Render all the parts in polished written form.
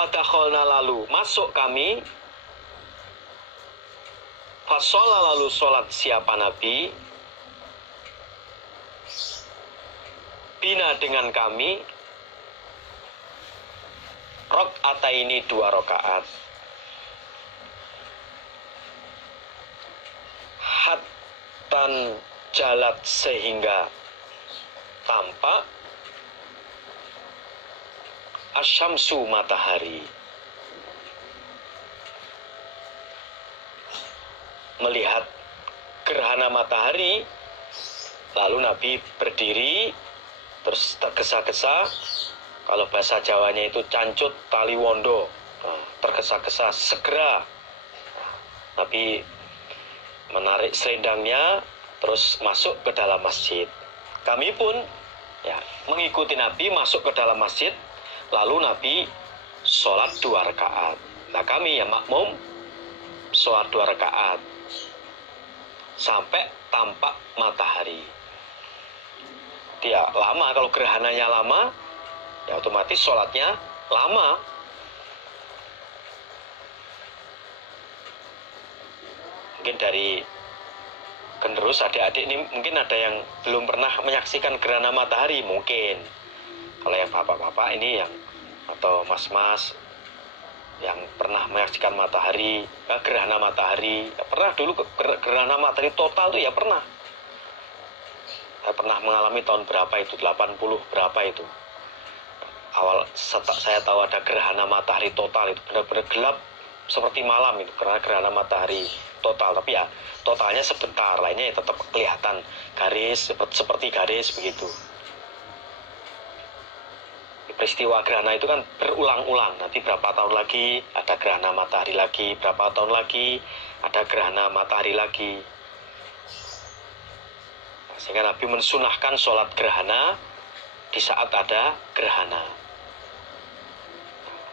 Fadakhalna lalu masuk kami. Fasolah lalu sholat siapa Nabi. Bina dengan kami. Rok'ataini 2 rakaat. Hattan jalat sehingga tampak asyamsu matahari. Melihat gerhana matahari, lalu Nabi berdiri terus tergesa-gesa. Kalau bahasa Jawanya itu cancut tali wondo, tergesa-gesa segera. Nabi menarik selendangnya terus masuk ke dalam masjid. Kami pun ya mengikuti Nabi masuk ke dalam masjid. Lalu Nabi sholat 2 rakaat. Nah kami yang makmum sholat 2 rakaat sampai tampak matahari. Dia lama, kalau gerhananya lama ya otomatis sholatnya lama. Mungkin dari generus adik-adik ini mungkin ada yang belum pernah menyaksikan gerhana matahari mungkin. Kalau yang bapak-bapak ini yang atau mas-mas yang pernah menyaksikan matahari, gerhana matahari, ya pernah dulu gerhana matahari total itu ya pernah. Saya pernah mengalami tahun berapa itu, 80 berapa itu. Awal saya tahu ada gerhana matahari total itu benar-benar gelap seperti malam itu karena gerhana matahari total, tapi ya totalnya sebentar, lainnya ya tetap kelihatan garis seperti garis begitu. Peristiwa gerhana itu kan berulang-ulang. Nanti berapa tahun lagi ada gerhana matahari lagi, berapa tahun lagi ada gerhana matahari lagi. Sehingga Nabi mensunahkan sholat gerhana di saat ada gerhana.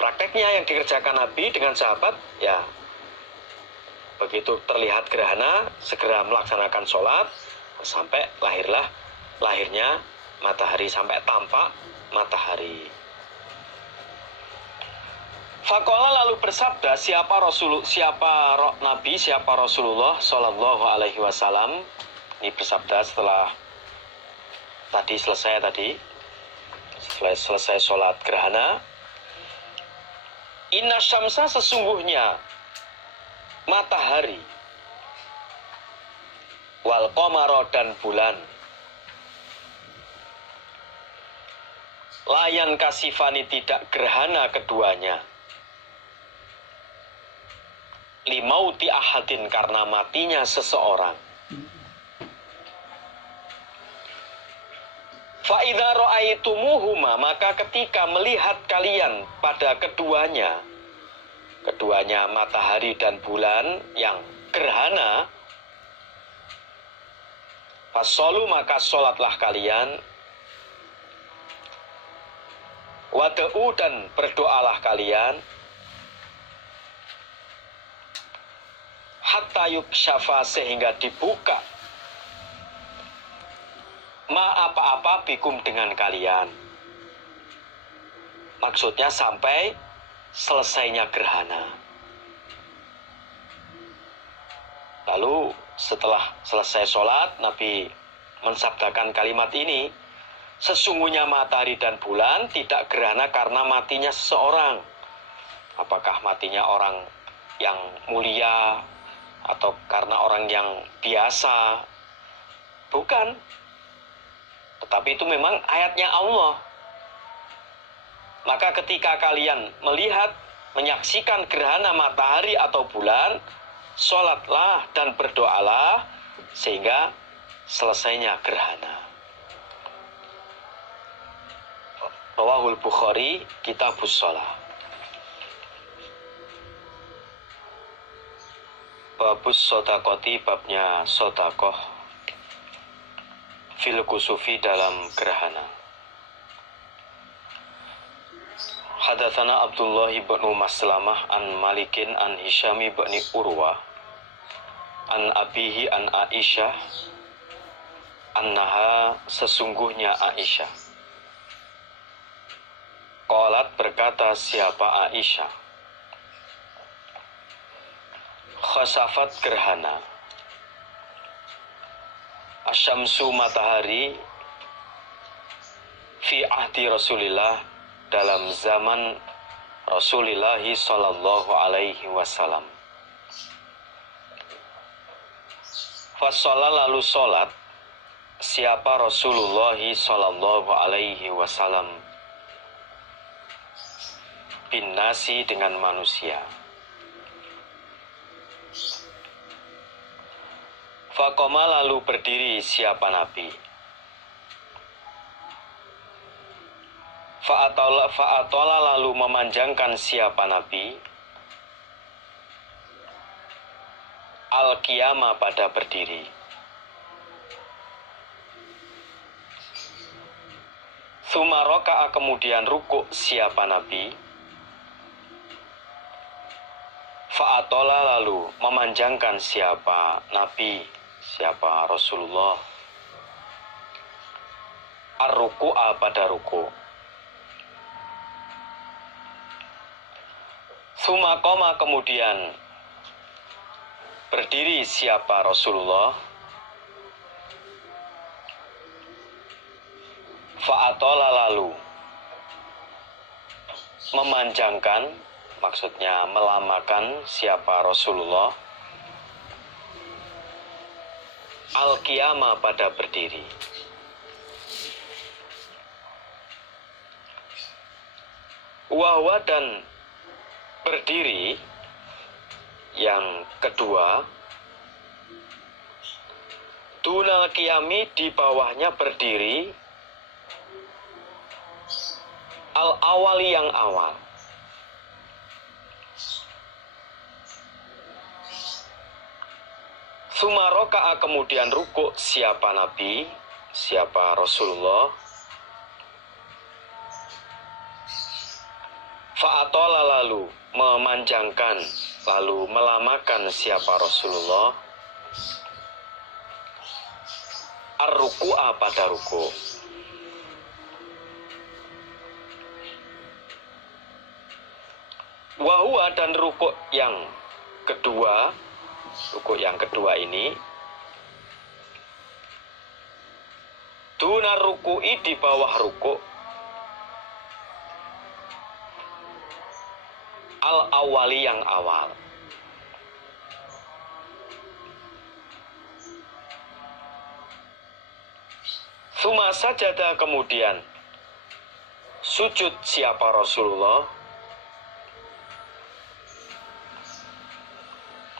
Prakteknya yang dikerjakan Nabi dengan sahabat, ya begitu terlihat gerhana segera melaksanakan sholat sampai lahirnya matahari, sampai tampak matahari. Faqala lalu bersabda siapa Nabi, siapa Rasulullah Shallallahu Alaihi Wasallam. Ini bersabda setelah selesai sholat gerhana. Inna syamsa sesungguhnya matahari, wal qamara dan bulan, layan kasifani tidak gerhana keduanya, limauti ahadin karena matinya seseorang. Fa'idha ra'aitumuhuma maka ketika melihat kalian pada keduanya matahari dan bulan yang gerhana, fasolu maka sholatlah kalian, wada'u dan berdoalah kalian, hatta yukshafa sehingga dibuka, ma apa-apa bikum dengan kalian. Maksudnya sampai selesainya gerhana. Lalu setelah selesai sholat, Nabi mensabdakan kalimat ini, sesungguhnya matahari dan bulan tidak gerhana karena matinya seseorang. Apakah matinya orang yang mulia atau karena orang yang biasa? Bukan. Tetapi itu memang ayatnya Allah. Maka ketika kalian melihat, menyaksikan gerhana matahari atau bulan, sholatlah dan berdoalah sehingga selesainya gerhana. Rawahul Bukhari, Kitabus Shalah. Babus sodakoti, babnya sodakoh. Fil kusufi dalam gerhana. Hadatsana Abdullah bin Maslamah an Malikin an Hisham bin Urwah an abihi an Aisyah annaha sesungguhnya Aisyah Qalat berkata siapa Aisyah, khasafat gerhana, asyamsu matahari, fi ahdi Rasulillah dalam zaman Rasulullah sallallahu alaihi wasallam. Fasholat lalu sholat siapa Rasulullah sallallahu alaihi wasallam bin nasi dengan manusia. Faqoma lalu berdiri siapa Nabi. Fa'atola lalu memanjangkan siapa Nabi. Al-qiyama pada berdiri. Tsumma raka'a kemudian rukuk siapa Nabi. Fa'atola lalu memanjangkan siapa Nabi, siapa Rasulullah. Ar-ruku'a pada ruku'. Tsumma qoma kemudian berdiri siapa Rasulullah. Fa'atola lalu memanjangkan, maksudnya melamakan siapa Rasulullah. Al-qiyama pada berdiri. Wahwa dan berdiri yang kedua. Dunal qiyami di bawahnya berdiri. Al-awali yang awal. Tsumma raka'a kemudian rukuk siapa Nabi, siapa Rasulullah. Fa'atola lalu memanjangkan, lalu melamakan siapa Rasulullah. Ar-ruku'a pada ruku'. Wahua dan rukuk yang kedua, rukuk yang kedua ini, dunar ruku'i di bawah rukuk, al-awali yang awal. Tsumma sajada kemudian sujud siapa Rasulullah.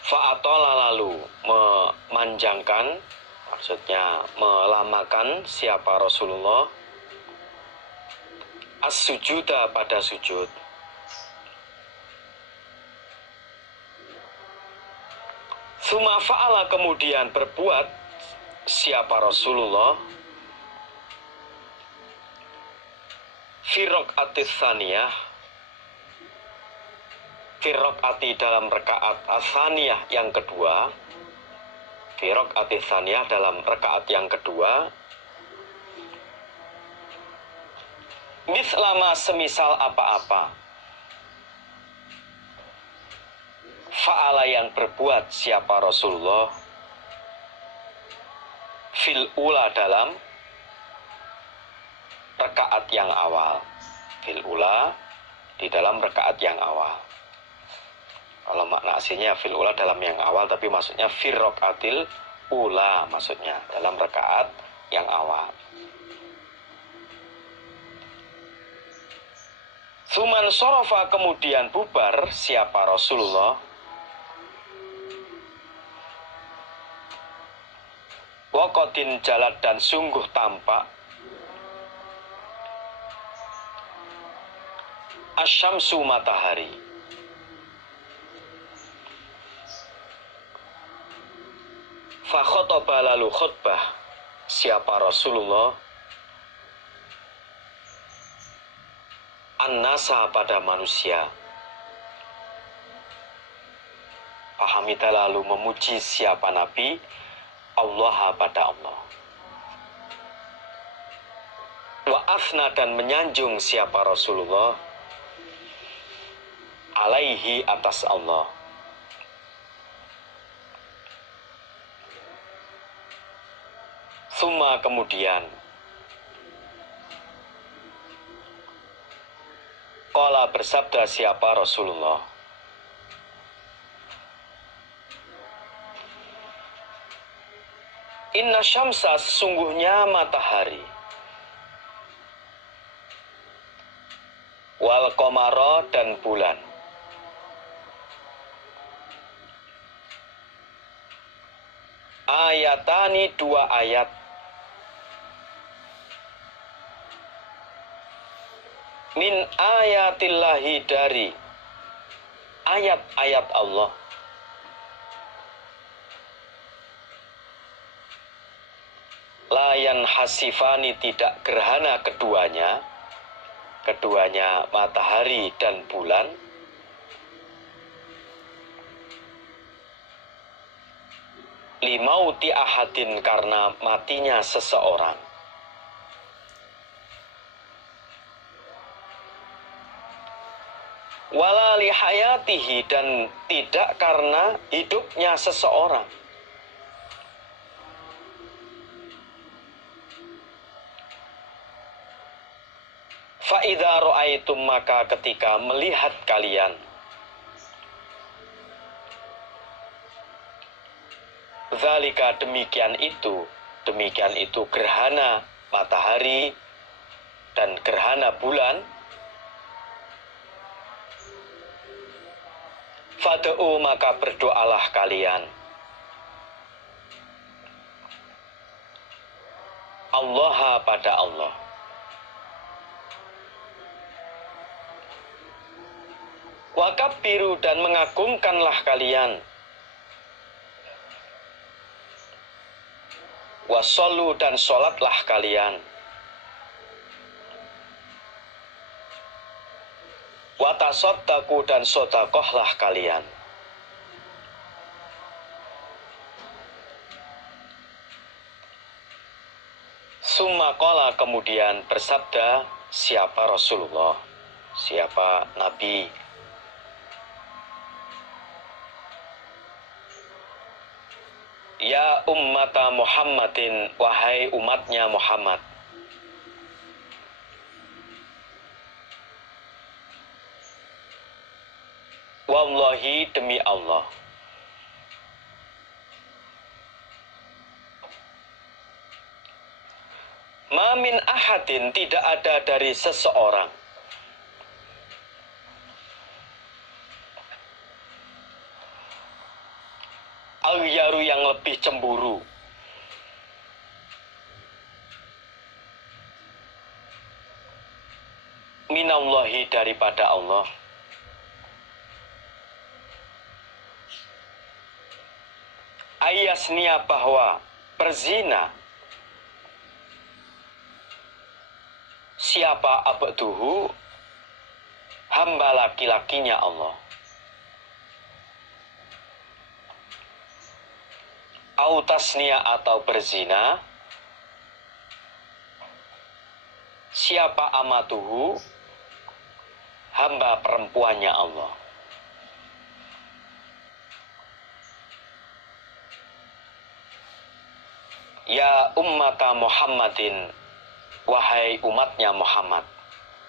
Fa'atola lalu memanjangkan, maksudnya melamakan siapa Rasulullah. As-sujuda pada sujud. Tsumma fa'ala kemudian berbuat siapa Rasulullah. Fi raq'atis tsaniyah, fi raq'ati dalam rakaat as-tsaniyah yang kedua. Fi raq'atis tsaniyah dalam rakaat yang kedua. Mislama semisal apa-apa. Fa'ala yang berbuat siapa Rasulullah. Fil ula dalam rakaat yang awal. Fil ula di dalam rakaat yang awal. Kalau makna aslinya fil ula dalam yang awal, tapi maksudnya fir raqatil ula, maksudnya dalam rakaat yang awal. Suman sorofa kemudian bubar siapa Rasulullah. Wakotin jalat dan sungguh tampak. Asyamsu matahari. Fakhotoba lalu khutbah siapa Rasulullah. An-nasa pada manusia. Hamida lalu memuji siapa Nabi. Allah pada Allah. Wa afna dan menyanjung siapa Rasulullah alaihi atas Allah. Summa kemudian qala bersabda siapa Rasulullah, inna syamsa sesungguhnya matahari, wal qamara dan bulan, ayatani dua ayat, min ayatillahi dari ayat-ayat Allah, layan hasifani tidak gerhana keduanya matahari dan bulan, limauti ahadin karena matinya seseorang, wala lihayatihi dan tidak karena hidupnya seseorang. Fa idza ra'aitum maka ketika melihat kalian zalika demikian itu gerhana matahari dan gerhana bulan, fad'u maka berdoalah kalian Allah pada Allah, wakabbiru dan mengagungkanlah kalian, wasollu dan sholatlah kalian, watasodaku dan sodakohlah kalian. Summa qala kemudian bersabda siapa Rasulullah, siapa Nabi, ya ummata Muhammadin wahai umatnya Muhammad, wallahi demi Allah, ma min ahadin tidak ada dari seseorang, al-yaru yang lebih cemburu, minallahi daripada Allah, ayasnia bahwa berzina siapa abduhu hamba laki-lakinya Allah, autasnia atau berzina siapa amatuhu hamba perempuannya Allah. Ya ummata Muhammadin wahai umatnya Muhammad,